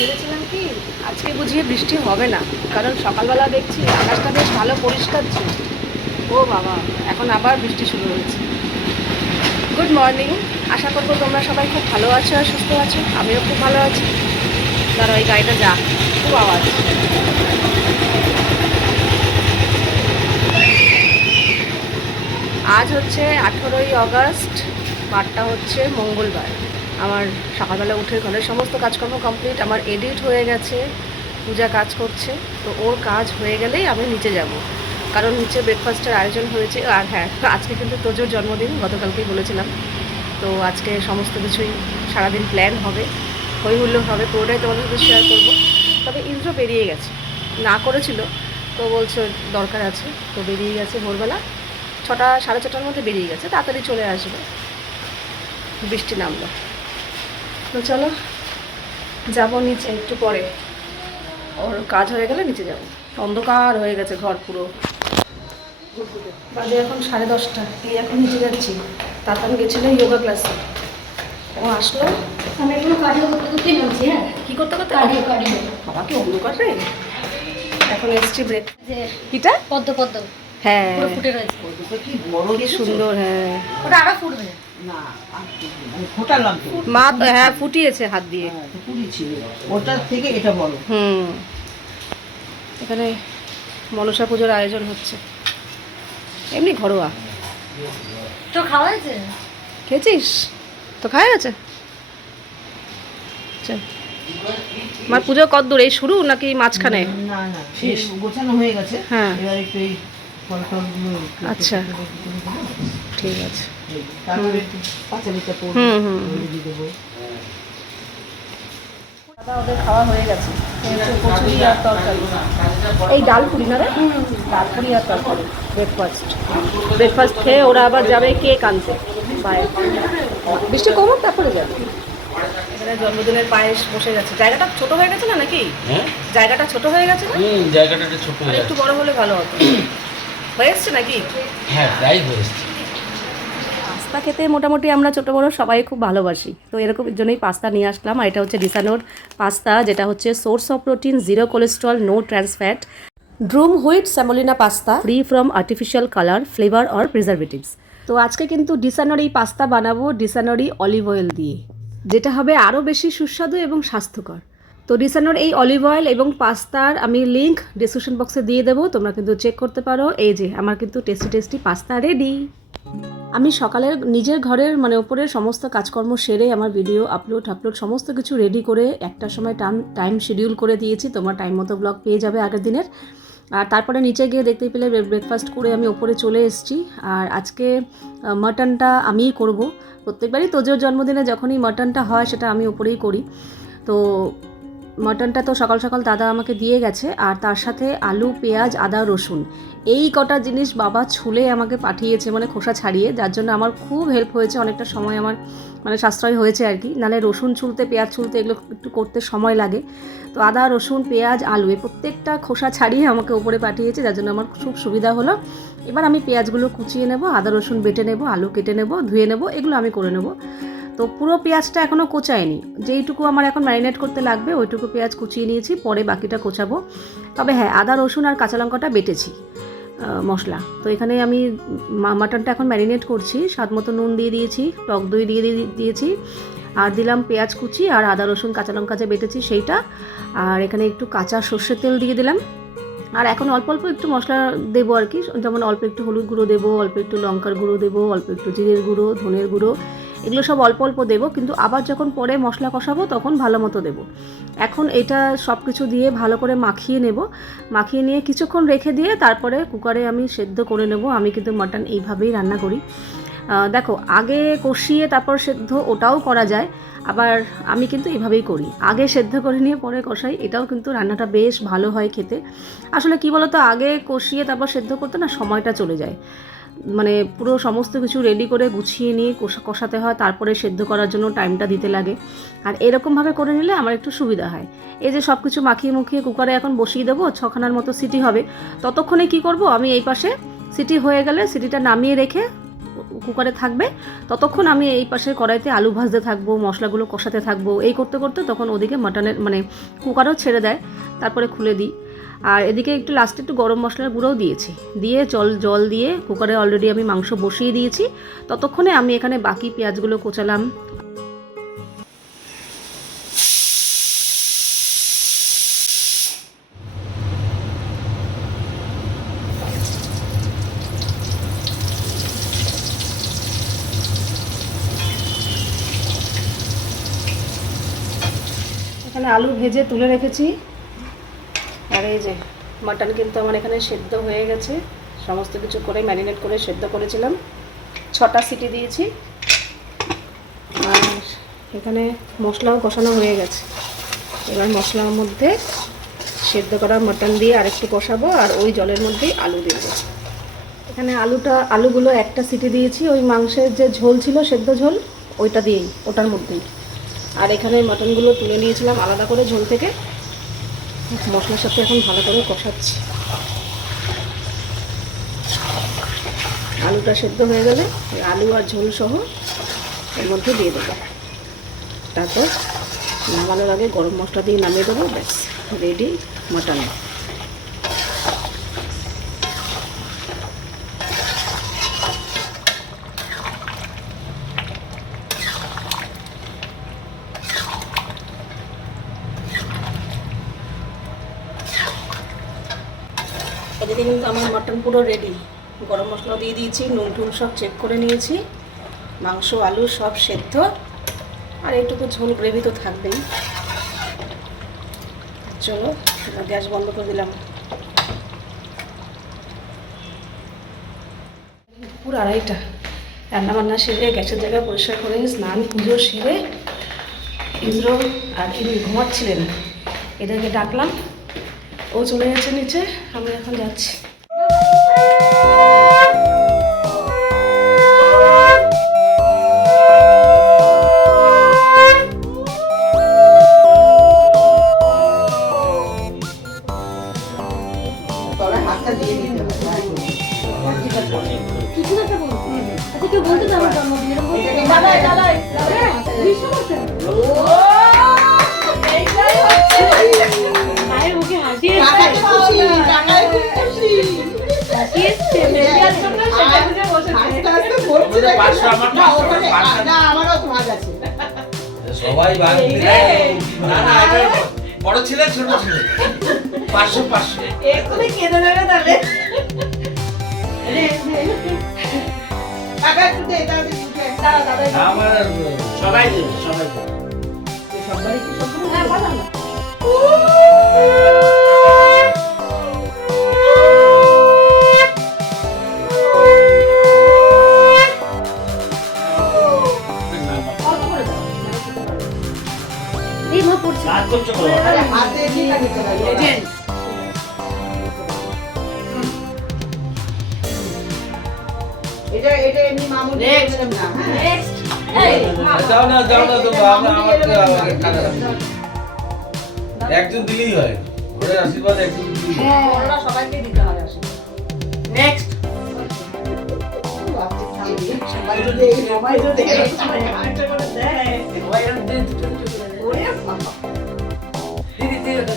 ভেবেছিলাম কি আজকে বুঝিয়ে বৃষ্টি হবে না, কারণ সকালবেলা দেখছি আকাশটা বেশ ভালো পরিষ্কার ছিল। ও বাবা, এখন আবার বৃষ্টি শুরু হয়েছে। গুড মর্নিং, আশা করবো তোমরা সবাই খুব ভালো আছো আর সুস্থ আছো। আমিও খুব ভালো আছি। ধরো ওই গাড়িটা যা, খুব আওয়াজ। আজ হচ্ছে 18ই অগস্ট, বারটা হচ্ছে মঙ্গলবার। আমার সকালবেলা উঠে ঘরের সমস্ত কাজকর্ম কমপ্লিট, আমার এডিট হয়ে গেছে, পূজা কাজ করছে। তো ওর কাজ হয়ে গেলেই আমি নিচে যাব, কারণ নিচে ব্রেকফাস্টের আয়োজন হয়েছে। আর হ্যাঁ, আজকে কিন্তু তোজোর জন্মদিন, গতকালকেই বলেছিলাম। তো আজকে সমস্ত কিছুই সারাদিন প্ল্যান হবে, হই হুল্লোড় হবে, পুরোটাই তোমাদের সাথে শেয়ার করবো। তবে ইন্দ্র বেরিয়ে গেছে, না করেছিল তো বলছে দরকার আছে, তো বেরিয়ে গেছে ভোরবেলা 6টা সাড়ে 6টার মধ্যে বেরিয়ে গেছে, তাড়াতাড়ি চলে আসবে। বৃষ্টি নামলো, তো চলো যাবো নিচে একটু পরে। ওর কাজ হয়ে গেলে নিচে যাব। অন্ধকার হয়ে গেছে ঘর পুরো। বাজে এখন 10:30। এই এখন নিচে যাচ্ছি। তাতান গেছিলো যোগা ক্লাসে, ও আসলো। আমি এগুলো কার্ডিও করতে করতেই বলছি। হ্যাঁ, কী করতে করতে কার্ডিও বাবা, কি অন্ধকার রে। এখন এসছি ব্রেক। যে কিটা পদ্ম পদ্ম হ্যাঁ, পুরো ফুটে রয়েছে। কি বড় কি সুন্দর। হ্যাঁ, ওটা আরো ফুটবে। না, ফোটালাম তো। মা হ্যাঁ ফুটিয়েছে হাত দিয়ে। হ্যাঁ, তো পুড়িয়েছি। ওটার থেকে এটা বড়। এখানে মনসা পুজোর আয়োজন হচ্ছে, এমনি ঘরোয়া। তো খাওয়া হয়েছে? খেয়েছিস তো? খাওয়া গেছে। আমার পুজো কত দূর, এই শুরু নাকি মাঝখানে? না না, শেষ গোছানো হয়ে গেছে। হ্যাঁ, এবার একটু এই ফল টলগুলো আচ্ছা ঠিক আছে। তারপরে একটু পাঁচালিটা পড়বো, দিয়ে দেবো। ওদের খাওয়া হয়ে গেছে, কচুরি আর তরকারি। এই ডাল পুরি না রে? ডাল পুরি আর তরকারি ব্রেকফাস্ট খেয়ে ওরা আবার যাবে কেক আনতে বাইরে। বৃষ্টি কমুক তারপরে যাবে। এখানে জন্মদিনের পায়েস বসে গেছে। জায়গাটা ছোট হয়ে গেছে না নাকি? হ্যাঁ, জায়গাটা ছোট হয়ে গেছে না? জায়গাটা একটু ছোট হয়ে একটু গেছে। বড় হলে ভালো হতো। হয়ে এসছে নাকি? হ্যাঁ, প্রায় হয়ে এসছে। পাস্তা খেতে মোটামুটি আমরা ছোটো বড়ো সবাই খুব ভালোবাসি, তো এরকম জন্যই পাস্তা নিয়ে আসলাম। আর এটা হচ্ছে ডিসানোর পাস্তা, যেটা হচ্ছে source of protein, 0 cholesterol, no trans fat, durum wheat semolina pasta, free from artificial colour, flavour or preservatives. তো আজকে কিন্তু ডিসানোর এই পাস্তা বানাবো ডিসানোর অলিভ অয়েল দিয়ে, যেটা হবে আরও বেশি সুস্বাদু এবং স্বাস্থ্যকর। তো ডিসানোর এই অলিভ অয়েল এবং পাস্তার আমি লিঙ্ক ডিসক্রিপশন বক্সে দিয়ে দেবো, তোমরা কিন্তু চেক করতে পারো। এই যে আমার কিন্তু টেস্টি টেস্টি পাস্তা রেডি। আমি সকালের নিজের ঘরের ওপরের সমস্ত কাজকর্ম সেরে আমার ভিডিও আপলোড সমস্ত কিছু রেডি করে একটার সময় টাইম শিডিউল করে দিয়েছি। তোমরা টাইম মতো ব্লগ পেয়ে যাবে আগের দিনের। আর তারপরে নিচে গিয়ে দেখতেই পেলে ব্রেকফাস্ট করে আমি ওপরে চলে এসেছি। আর আজকে মাটনটা আমিই করব। প্রত্যেকবারই তোজোর জন্মদিনে যখনই মাটনটা হয় সেটা আমি ওপরেই করি। তো মাটনটা তো সকাল সকাল দাদা আমাকে দিয়ে গেছে, আর তার সাথে আলু, পেঁয়াজ, আদা, রসুন এই কটা জিনিস বাবা ছুলে আমাকে পাঠিয়েছে, খোসা ছাড়িয়ে, যার জন্য আমার খুব হেল্প হয়েছে। অনেকটা সময় আমার সাশ্রয় হয়েছে আর কি। নাহলে রসুন ছুলতে, পেঁয়াজ ছুলতে এগুলো একটু করতে সময় লাগে। তো আদা, রসুন, পেঁয়াজ, আলু এই প্রত্যেকটা খোসা ছাড়িয়ে আমাকে ওপরে পাঠিয়েছে, যার জন্য আমার খুব সুবিধা হলো। এবার আমি পেঁয়াজগুলো কুচিয়ে নেব, আদা রসুন বেটে নেব, আলু কেটে নেব, ধুয়ে নেব, এগুলো আমি করে নেব। তো পুরো পেঁয়াজটা এখনও কোচায়নি, যেইটুকু আমার এখন ম্যারিনেট করতে লাগবে ওইটুকু পেঁয়াজ কুচিয়ে নিয়েছি, পরে বাকিটা কোচাবো। তবে হ্যাঁ, আদা রসুন আর কাঁচা লঙ্কাটা বেটেছি মশলা। তো এখানে আমি মাটনটা এখন ম্যারিনেট করছি। স্বাদ মতো নুন দিয়ে দিয়েছি, টক দই দিয়ে দিয়েছি, আর দিলাম পেঁয়াজ কুচি আর আদা রসুন কাঁচা লঙ্কা যে বেটেছি সেইটা। আর এখানে একটু কাঁচা সর্ষের তেল দিয়ে দিলাম। আর এখন অল্প অল্প একটু মশলা দেবো আর কি, যেমন অল্প একটু হলুদ গুঁড়ো দেবো, অল্প একটু লঙ্কার গুঁড়ো দেবো, অল্প একটু জিরের গুঁড়ো, ধনের গুঁড়ো, এগুলো সব অল্প অল্প দেবো। কিন্তু আবার যখন পরে মশলা কষাবো তখন ভালো মতো দেবো। এখন এটা সব কিছু দিয়ে ভালো করে মাখিয়ে নেব। মাখিয়ে নিয়ে কিছুক্ষণ রেখে দিয়ে তারপরে কুকারে আমি সেদ্ধ করে নেব। আমি কিন্তু মাটন এইভাবেই রান্না করি। দেখো, আগে কষিয়ে তারপর সেদ্ধ, ওটাও করা যায়। আবার আমি কিন্তু এভাবেই করি, আগে সেদ্ধ করে নিয়ে পরে কষাই। এটাও কিন্তু রান্নাটা বেশ ভালো হয় খেতে। আসলে কি বলতো, আগে কষিয়ে তারপর সেদ্ধ করতে না সময়টা চলে যায়। পুরো সমস্ত কিছু রেডি করে গুছিয়ে নিয়ে কষাতে হয়, তারপরে সেদ্ধ করার জন্য টাইমটা দিতে লাগে। আর এরকমভাবে করে নিলে আমার একটু সুবিধা হয়। এই যে সব কিছু মাখিয়ে মুখিয়ে কুকারে এখন বসিয়ে দেবো, 6খানার মতো সিটি হবে। ততক্ষণে কি করব, আমি এই পাশে সিটি হয়ে গেলে সিটিটা নামিয়ে রেখে কুকারে থাকবে, ততক্ষণ আমি এই পাশে কড়াইতে আলু ভাজতে থাকবো, মশলাগুলো কষাতে থাকবো। এই করতে করতে তখন ওদিকে মাটনের মানে কুকারও ছেড়ে দেয়, তারপরে খুলে দিই। আর এদিকে একটু লাস্টে একটু গরম মশলার গুঁড়োও দিয়েছি, দিয়ে জল দিয়ে কুকারে অলরেডি আমি মাংস বসিয়ে দিয়েছি। ততক্ষণে আমি এখানে বাকি পেঁয়াজগুলো কোচালাম। এখানে আলু ভেজে তুলে রেখেছি, আর এই যে মাটন কিন্তু আমার এখানে সেদ্ধ হয়ে গেছে। সমস্ত কিছু করে ম্যারিনেট করে সেদ্ধ করেছিলাম, 6টা সিটি দিয়েছি। আর এখানে মশলাও কষানো হয়ে গেছে। এবার মশলার মধ্যে সেদ্ধ করা মাটন দিয়ে আরেকটু কষাবো, আর ওই জলের মধ্যেই আলু দেবো। এখানে আলুগুলো 1টা সিটি দিয়েছি, ওই মাংসের যে ঝোল ছিল সেদ্ধ ঝোল ওইটা দিয়েই, ওটার মধ্যেই। আর এখানে মাটনগুলো তুলে নিয়েছিলাম আলাদা করে ঝোল থেকে, মশলার সাথে এখন ভালো করে কষাচ্ছি। আলুটা সেদ্ধ হয়ে গেলে আলু আর ঝোল সহ এর মধ্যে দিয়ে দেবো। তারপর নামানোর আগে গরম মশলা দিয়ে নামিয়ে দেবো, ব্যাস রেডি মাটন। এদিকে কিন্তু আমার মাটন পুরো রেডি, গরম মশলা দিয়ে দিয়েছি, নুন টুন সব চেক করে নিয়েছি, মাংস আলু সব সেদ্ধ, আর এইটুকু ঝোল গ্রেভি তো থাকবেই। চলো গ্যাস বন্ধ করে দিলাম। পুরো 2:30, রান্নাবান্না সেরে গ্যাসের জায়গা পরিষ্কার করে স্নান পুজো সেরে ইন্দ্র আর ইন্দ্র ঘুমাচ্ছিলেন, এদেরকে ডাকলাম, ও চলে গেছে নিচে, আমি এখন যাচ্ছি। হাতটা দিয়ে দিতে হবে। কিছু একটা বলছি। আচ্ছা কেউ বলতে পারো জন্মদিন এরকম বলতে? মায়ের মুখে হাসি এসছে। হাসি এসছে। আমারও ভাগ আছে। সবাই ভাগ না না, এটা বড় ছেলে ছোট ছেলে 500 এক্ষুনি কেঁদে দেবে তাহলে। টাকা একটু দে, তাহলে আমার সবাই দেবে, সবাই দেবে। সবাই কি সব হ্যাঁ, পাঠান না। অল্প করে দাও, এই ভাব পড়ছে। কাজ করছো করো। হাতে নিয়ে নিতে হবে। এজেন্ট এটা এমনি মামুলি বললাম না। নেক্সট। যাও না তো আমরা আমার খানা একজন দিলেই হয়, ওদের আশীর্বাদ একজন দিলেই হয়। হ্যাঁ, ওরা সবাইকে দিতে হবে আসলে। নেক্সট। সবাই যদি আরেকটা করে দেয়। সবাই এরকম দুটো দুটো করে দেয়। ওরে বাবা। দিদি দিদি করে।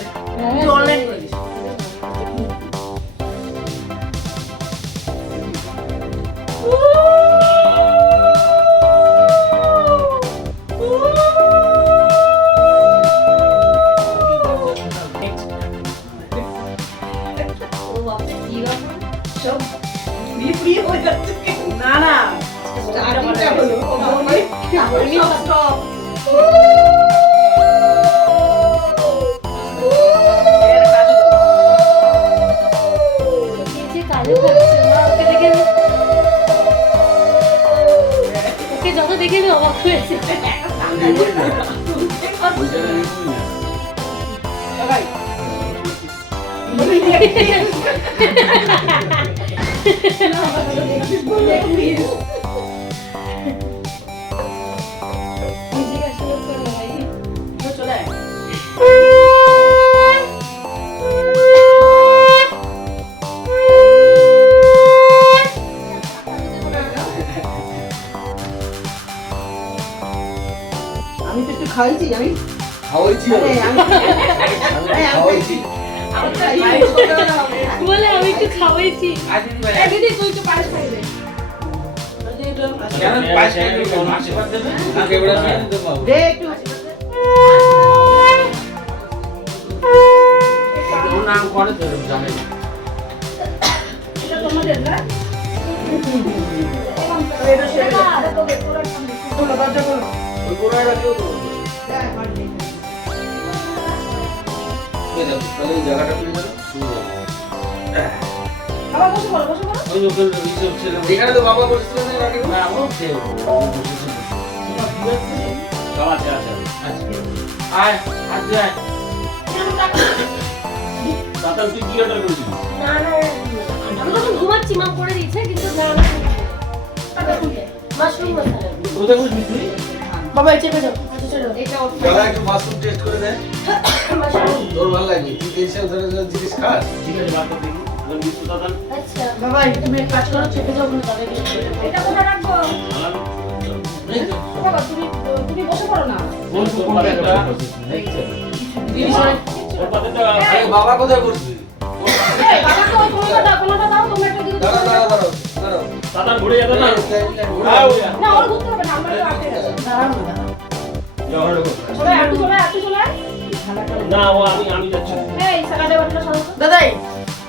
তুই অনলাইন করে দিস। ও বাপরে, কি ব্যাপার? সব বিয়ে হয়ে যাচ্ছে। না না, স্টার্টিংটা হলো। আমি স্টপ। যে কাজে করছে না, ওকে দেখে ওকে যত দেখে আমি অবাক হয়েছি। চলে আয়। খাওয়াইছি আমি খাওয়াইছি আরে আমি খাওয়াইছি বলে আমি একটু খাওয়াইছি। দিদি তুই তো পায়েস খাইবে কেন পাঁচ টাকা আশীর্বাদ দেবে না কেবড়া দিয়ে দিতে পাবো দে একটু ওর নাম করে তো জানে এটা তোমাদের না বলো বাদ দাও ওই কোনায় রাখিও তো এই দেখো তাহলে এই জায়গাটা পেয়ে গেল সুন্দর বাবা বসে বলো ওই ওখানে রিসেপ ছিল এখানে তো বাবা বসেছিল না আগে না ও তে বাবা আছে আছে আয় হাত দে দাদা তুই কি অর্ডার করেছিস না না আমি তখন ঘুমাচ্ছি, মা করে দিয়েছে কিন্তু না না মাশরুম মশলা। কোথায় বসবি তুই বাবা চেপে দাও এটা দাদা একটু মাশরুম টেস্ট করে দে মাশরুম। তোর ভালো লাগবে তুই টেনশন ধরে ধরে জিনিস খাস ঠিক আছে বাদ দেখি মিষ্টি দাদা আচ্ছা বাবা তুমি এক কাজ করো চেপে দাও বলে দাদাকে এটা কোথায় রাখবো বাবা তুমি বসে পড়ো না কোন কোন একটা দিদি সরে ওর পাতেটা আরে বাবা কোথায় বসবি এই বাবাকে ওই কোনটা দাও তোমরা একটু দিদি দাঁড়া দাঁড়া দাঁড়া দাঁড়া দাদা ঘুরে যেতে না না ওর ঘুরতে হবে না আমরা তো আটকে আছি দাঁড়াও একটু চলে না ও আমি যাচ্ছি এই সালাডে বাটনা সরো দাদাই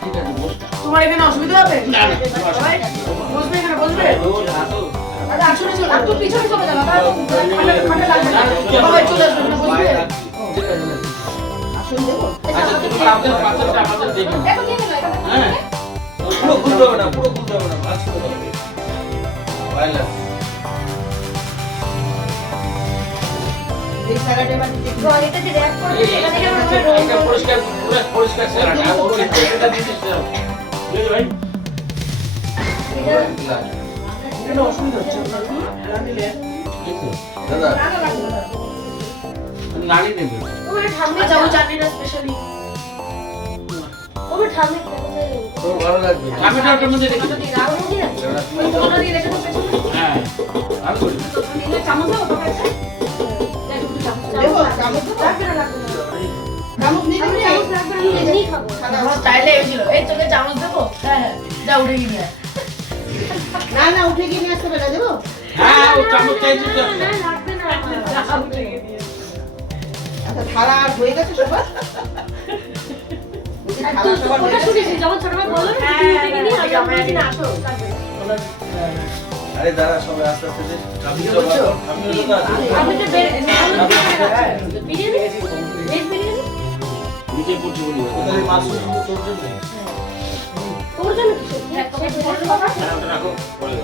ঠিক আছে বস তোমার এখানে অসুবিধা হবে না না সবাই বসবে এখানে বসবে রোজ আসো আচ্ছা আসলে চলো একটু পিছনে চলে যাও দাদা ঠান্ডা লাগবে না সবাই চলে আসবে না বসবে ঠিক আছে আসলে দেবো আচ্ছা তুমি আমাদের পাঁচটা আমাদের দেখি এখন নিয়ে নাও এটা হ্যাঁ পুরো ঘুরতে হবে না পুরো ঘুরতে হবে না ভাজ করে হবে ভালো এই সালাডে বাটনা গলিতে যে র‍্যাপ করে সেটা থেকে আমরা এটা পরিষ্কার পুরো পরিষ্কার করে রাখা আর ওর এটা দিতে চাও ঠিক আছে ভাই এটা অসুবিধা হচ্ছে দাদা নাড়ি নেবে ওরে ঠাম্মি আচ্ছা ও চাটনিটা স্পেশালি ওরে ঠাম্মি কোথায় তো ভালো লাগবে টমেটোর মধ্যে রেখে দিই রাউন্ড দিয়ে রাখছি। ওই তোমরা দিয়ে রেখে দাও পেছনে হ্যাঁ আর করি নিলে চামচ দাও তোমার কাছে দেখো চামচ রাখবে না রাখবে না চামচ নিয়ে আমি নিলে চামচ রাখবো, আমি এমনিই খাবো। আমার স্টাইলে হয়েছিল এই তোকে চামচ দেবো হ্যাঁ হ্যাঁ যা উঠে গিয়ে নিয়ে না না উঠে গিয়ে নিয়ে আসতে পারে দেবো হ্যাঁ ও চামচ চাইছে তো না, লাগবে না। আচ্ছা থালা আর হয়ে গেছে সবার আর তুই তো ওটা শুনেছি, যখন ছোটবেলায় বললো না, তুই উঠে গেলি, আমি যখন বলছি না, আসো, লাগবে না। আরে দাঁড়া সবাই আস্তে আস্তে আমি তো আমি তো বিরিয়ানি? ভেজ বিরিয়ানি? নিচে পড়ছে বলি মাশরুম তোর জন্য তোর জন্য কিছু? ওটা রাখো বলে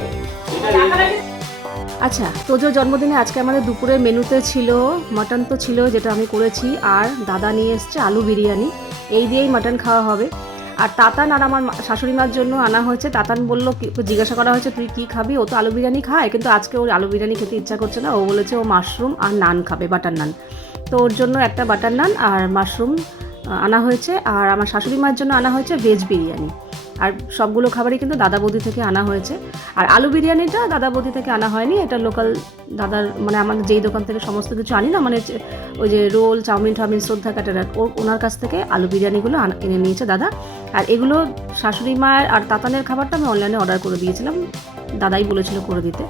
আচ্ছা, তোজোর জন্মদিনে আজকে আমাদের দুপুরের মেনুতে ছিল মাটন তো ছিল যেটা আমি করেছি, আর দাদা নিয়ে এসছে আলু বিরিয়ানি, এই দিয়েই মাটন খাওয়া হবে। আর তাতান আর আমার শাশুড়ি মার জন্য আনা হয়েছে। তাতান বললো, জিজ্ঞাসা করা হয়েছে তুই কী খাবি, ও তো আলু বিরিয়ানি খায়, কিন্তু আজকে ওর আলু বিরিয়ানি খেতে ইচ্ছা করছে না, ও বলেছে ও মাশরুম আর নান খাবে, বাটার নান। তো ওর জন্য একটা বাটার নান আর মাশরুম আনা হয়েছে, আর আমার শাশুড়ি মার জন্য আনা হয়েছে ভেজ বিরিয়ানি। আর সবগুলো খাবারই কিন্তু দাদা বৌদি থেকে আনা হয়েছে। আর আলু বিরিয়ানিটা দাদা বৌদি থেকে আনা হয়নি, এটা লোকাল দাদার, মানে আমাদের যেই দোকান থেকে সমস্ত কিছু আনি না, মানে ওই যে রোল চাউমিন টাউমিন শ্রদ্ধা ক্যাটারার, ওনার কাছ থেকে আলু বিরিয়ানিগুলো এনে নিয়েছে দাদা। আর এগুলো শাশুড়ি মায়ের আর তাতানের খাবারটা আমি অনলাইনে অর্ডার করে দিয়েছিলাম, দাদাই বলেছিল করে দিতে,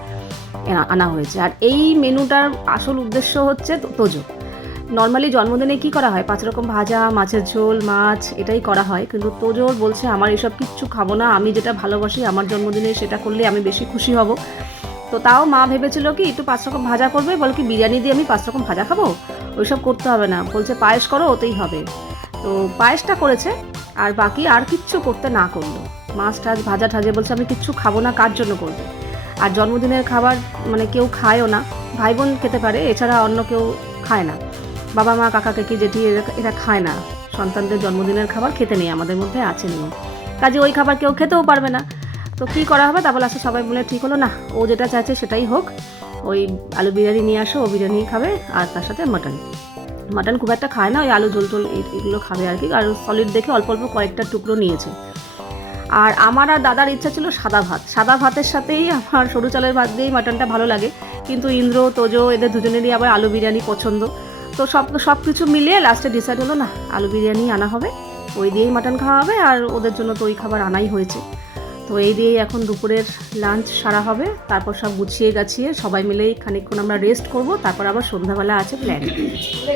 আনা হয়েছে। আর এই মেনুটার আসল উদ্দেশ্য হচ্ছে তোজো। নর্মালি জন্মদিনে কি করা হয়, 5 রকম ভাজা, মাছের ঝোল, মাছ, এটাই করা হয়, কিন্তু তোজোর বলছে আমার এসব কিচ্ছু খাবো না, আমি যেটা ভালোবাসি আমার জন্মদিনে সেটা করলে আমি বেশি খুশি হব। তো তাও মা ভেবেছিল কি একটু 5 রকম ভাজা করবে, বলে কি বিরিয়ানি দিয়ে আমি 5 রকম ভাজা খাবো, ওইসব করতে হবে না, বলছে পায়েস করো, ওতেই হবে। তো পায়েসটা করেছে, আর বাকি আর কিচ্ছু করতে না করলো, মাছ টাছ ভাজা ঠাজে, বলছে আমি কিচ্ছু খাবো না, কার জন্য করবে। আর জন্মদিনের খাবার মানে কেউ খায়ও না, ভাই বোন খেতে পারে, এছাড়া অন্য কেউ খায় না, বাবা মা কাকা কাকি জেঠি এরা খায় না, সন্তানদের জন্মদিনের খাবার খেতে নেই, আমাদের মধ্যে আছে নিয়ম, কাজে ওই খাবার কেউ খেতেও পারবে না। তো কী করা হবে, তারপর আসলে সবাই বলে ঠিক হলো, না ও যেটা চাইছে সেটাই হোক, ওই আলু বিরিয়ানি নিয়ে আসো, ও বিরিয়ানি খাবে, আর তার সাথে মাটন খুব একটা খায় না, ওই আলু ঝোল টোল এগুলো খাবে আর কি, আর সলিড দেখে অল্প অল্প কয়েকটা টুকরো নিয়েছে। আর আমার আর দাদার ইচ্ছা ছিল সাদা ভাত, সাদা ভাতের সাথেই আমার সরু চালের ভাত দিয়েই মাটনটা ভালো লাগে, কিন্তু ইন্দ্র তোজো এদের দুজনেরই আবার আলু বিরিয়ানি পছন্দ। তো সব কিছু মিলিয়ে লাস্টে ডিসাইড হলো না আলু বিরিয়ানি আনা হবে, ওই দিয়েই মাটন খাওয়া হবে, আর ওদের জন্য তো ওই খাবার আনাই হয়েছে। তো এই দিয়েই এখন দুপুরের লাঞ্চ সারা হবে, তারপর সব গুছিয়ে গাছিয়ে সবাই মিলেই খানিকক্ষণ আমরা রেস্ট করব, তারপর আবার সন্ধ্যাবেলা আছে প্ল্যান।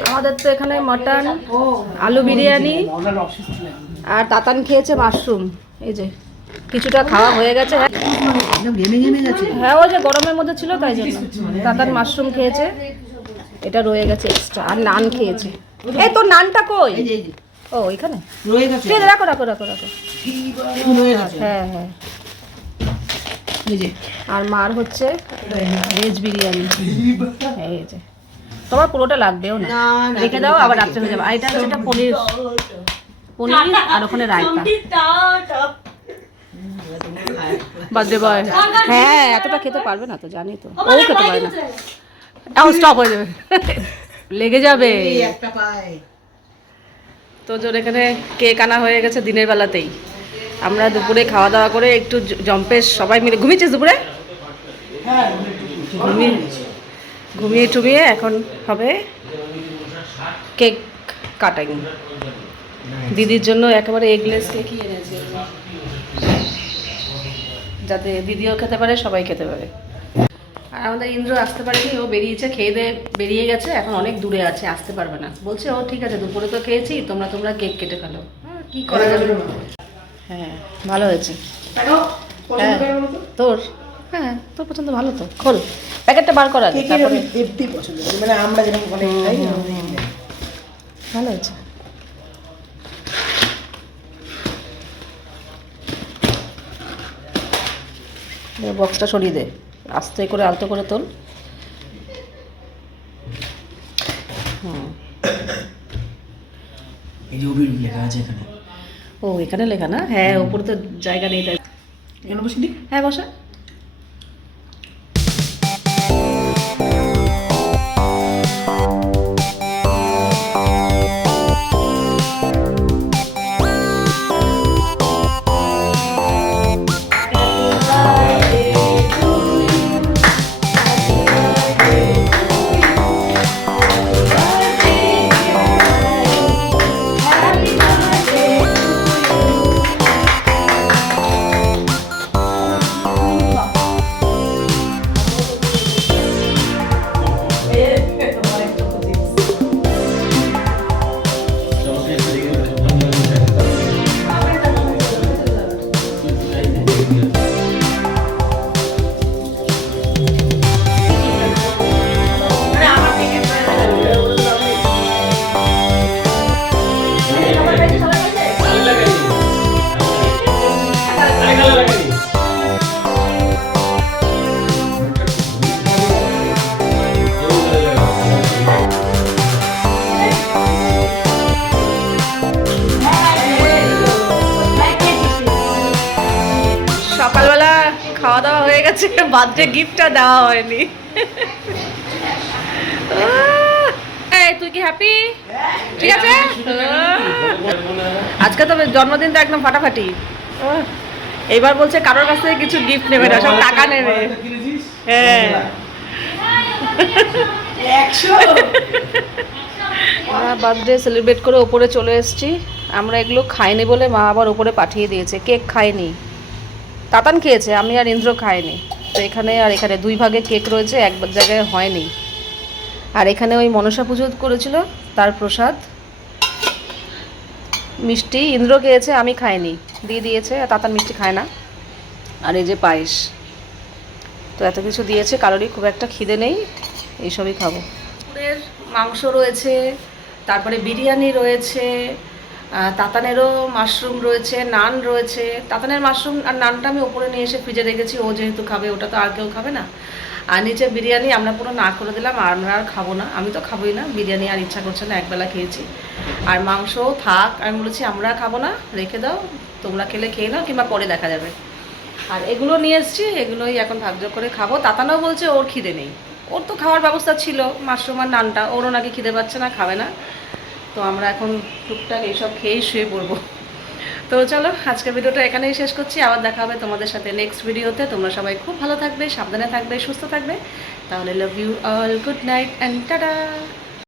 আমাদের তো এখানে মাটন, আলু বিরিয়ানি, আর তাতান খেয়েছে মাশরুম। এই যে কিছুটা খাওয়া হয়ে গেছে, হ্যাঁ ওই যে গরমের মধ্যে ছিল তাই জন্য। তাতান মাশরুম খেয়েছে, এটা রয়ে গেছে এক্সট্রা, আর নান খেয়েছে। এই তোর নানটা কই? ও এখানে রয়ে গেছে, রাখো রাখো রাখো রাখো। হ্যাঁ হ্যাঁ। আর মার হচ্ছে ভেজ বিরিয়ানি। এই যে তোমার পুরোটা লাগবেও না, রেখে দাও, আবার রাত্রে হয়ে যাবে। আর এটা হচ্ছে পনির, আর ওখানে রায়তা। বার্থডে বয়, হ্যাঁ এতটা খেতে পারবে না তো, জানি তো, ও খেতে পারে না। এখন স্টপ হয়ে যাবে, লেগে যাবে। তো জোর এখানে কেক আনা হয়ে গেছে দিনের বেলাতেই। আমরা দুপুরে খাওয়া দাওয়া করে একটু জম্পেশ সবাই মিলে ঘুমিয়েছিস দুপুরে? ঘুমিয়ে টুমিয়ে এখন হবে কেক কাটিং। দিদির জন্য একেবারে এগলেস কেকই এনেছে, যাতে দিদিও খেতে পারে, সবাই খেতে পারে। আর আমাদের ইন্দ্র আসতে পারেনি, ও বেরিয়েছে, খেয়ে দিয়ে বেরিয়ে গেছে, এখন অনেক দূরে আছে, আসতে পারবে না। বলছে ও ঠিক আছে দুপুরে তো খেয়েছি, তোমরা কেক কেটে ফেলো। কি করা যাবে? হ্যাঁ ভালো হয়েছে। হ্যাঁ তোর, হ্যাঁ তোর পছন্দ ভালো তো, খোল প্যাকেটটা বার করা আগে, তারপরে মানে আমরা যেরকম ভালো হয়েছে। বক্সটা সরিয়ে দে, আস্তে করে আলতো করে তোল। এই যে অভিরূপ লেখা আছে এখানে। ও এখানে লেখা না? হ্যাঁ উপরে তো জায়গা নেই তাই। এখানে বসে দিই। হ্যাঁ বসা। সকালবেলা খাওয়া দাওয়া হয়ে গেছে, বার্থডে গিফটটা দেওয়া হয়নি। তুই কি হ্যাপি? ঠিক আছে, আজকে তো জন্মদিনটা একদম ফাটাফাটি। এইবার বলছে কারোর কাছ থেকে কিছু গিফট নেবে না, সব টাকা নেবে। হ্যাঁ বার্থডে সেলিব্রেট করে ওপরে চলে এসেছি। আমরা এগুলো খাইনি বলে মা আবার ওপরে পাঠিয়ে দিয়েছে। কেক খাইনি, তাতান খেয়েছে, আমি আর ইন্দ্র খাইনি। তো এখানে আর এখানে দুই ভাগে কেক রয়েছে, এক জায়গায় হয়নি। আর এখানে ওই মনসা পুজো করেছিল তার প্রসাদ মিষ্টি ইন্দ্র খেয়েছে, আমি খাইনি, দিয়ে দিয়েছে। তাতান মিষ্টি খায় না। আর এই যে পায়েস, তো এত কিছু দিয়েছে, কারোরই খুব একটা খিদে নেই, এইসবই খাবো। মাংস রয়েছে, তারপরে বিরিয়ানি রয়েছে, তাতানেরও মাশরুম রয়েছে, নান রয়েছে। তাতানের মাশরুম আর নানটা আমি ওপরে নিয়ে এসে ফ্রিজে রেখেছি, ও যেহেতু খাবে, ওটা তো আর কেউ খাবে না। আর নিচে বিরিয়ানি আমরা পুরো না করে দিলাম, আর আমরা আর খাবো না, আমি তো খাবোই না, বিরিয়ানি আর ইচ্ছা করছে না, একবেলা খেয়েছি। আর মাংসও থাক, আমি বলেছি আমরা খাবো না, রেখে দাও, তোমরা খেলে খেয়ে নাও, কিংবা পরে দেখা যাবে। আর এগুলো নিয়ে এসেছি, এগুলোই এখন ভাগ্য করে খাবো। তাতানাও বলছে ওর খিদে নেই, ওর তো খাওয়ার ব্যবস্থা ছিল মাশরুম আর নানটা, ওরও নাকি খিদে পাচ্ছে না, খাবে না। তো আমরা এখন টুকটাক এইসব খেয়েই শুয়ে পড়বো। তো চলো আজকের ভিডিওটা এখানেই শেষ করছি, আবার দেখা হবে তোমাদের সাথে নেক্সট ভিডিওতে। তোমরা সবাই খুব ভালো থাকবে, সাবধানে থাকবে, সুস্থ থাকবে। তাহলে love you all, good night and tata.